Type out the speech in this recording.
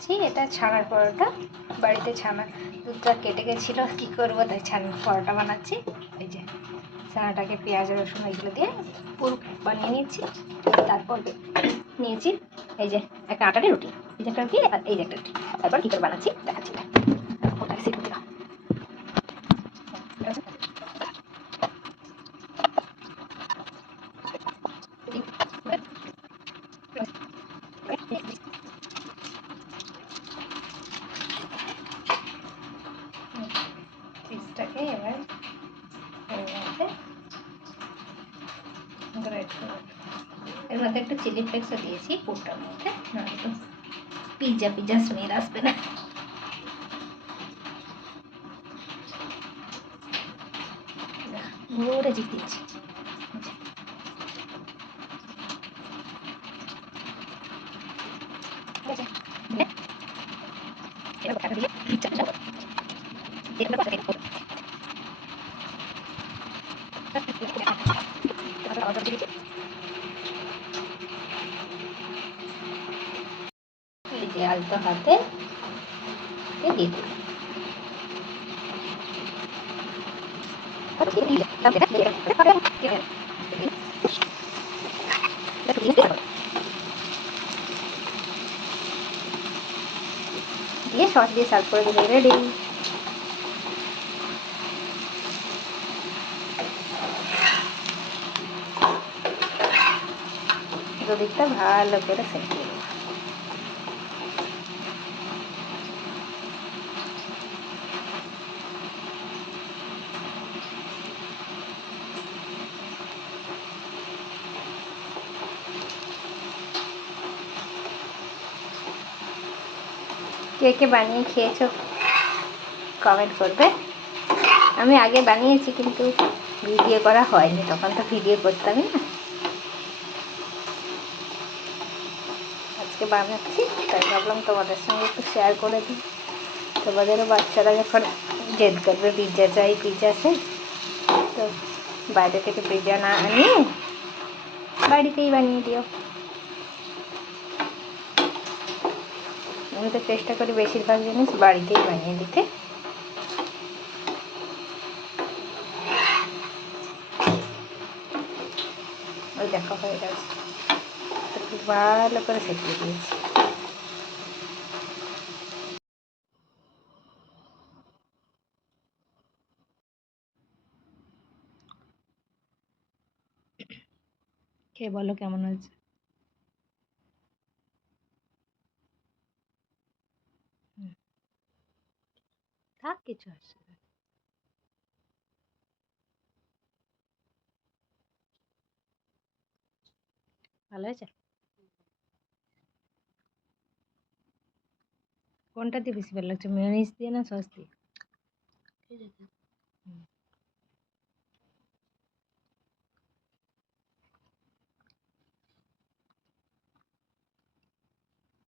বানাচ্ছি। এটা ছানার পরোটা, বাড়িতে ছানা দুধটা কেটে গেছিলো, কী করবো তাই ছানার পরোটা বানাচ্ছি। এই যে ছানাটাকে পেঁয়াজ রসুন এগুলো দিয়ে পুর বানিয়ে নিয়েছি। তারপর নিয়েছি এই যে একটা আটার রুটি, এই যে একটা রুটি আর এই যে একটা রুটি। তারপর কী করে বানাচ্ছি দেখাচ্ছি। ওটাকে সিদ্ধ দিলাম। চিজটাকে এবার এর মধ্যে একটু চিলি ফ্লেক্সও দিয়েছি পুরটার মধ্যে, না একটু পিৎজা স্মেল আসবে না। ভরে দিয়েছি। আলতো হাতে দিয়ে দিই। দিয়ে সস দিয়ে সার্ভ করে দিলে রেডি। দুদিকটা ভালো করে সেঁকে দেবো। কে কে বানিয়ে খেয়েছো কমেন্ট করবে। আমি আগে বানিয়েছি কিন্তু ভিডিও করা হয়নি, তখন তো ভিডিও করতামই না। আজকে বানাচ্ছি তাই ভাবলাম তোমাদের সঙ্গে একটু শেয়ার করে দিই। তোমাদেরও বাচ্চারা যখন জেদ করবে পিৎজা চাই তো বাইরে থেকে পিৎজা না আনিয়ে বাড়িতেই বানিয়ে দিও। আমি তো চেষ্টা করি বেশিরভাগ জিনিস বাড়িতেই বানিয়ে দিতে। ওই দেখা হয়ে গেছে, ভালো করে সেঁকে দিয়েছি। খেয়ে বলো কেমন হয়েছে। থাক, কিছু আসছে না। ভালো হয়েছে। কোনটা দিয়ে বেশি ভালো লাগছে, মেয়োনিজ দিয়ে না সস দিয়ে?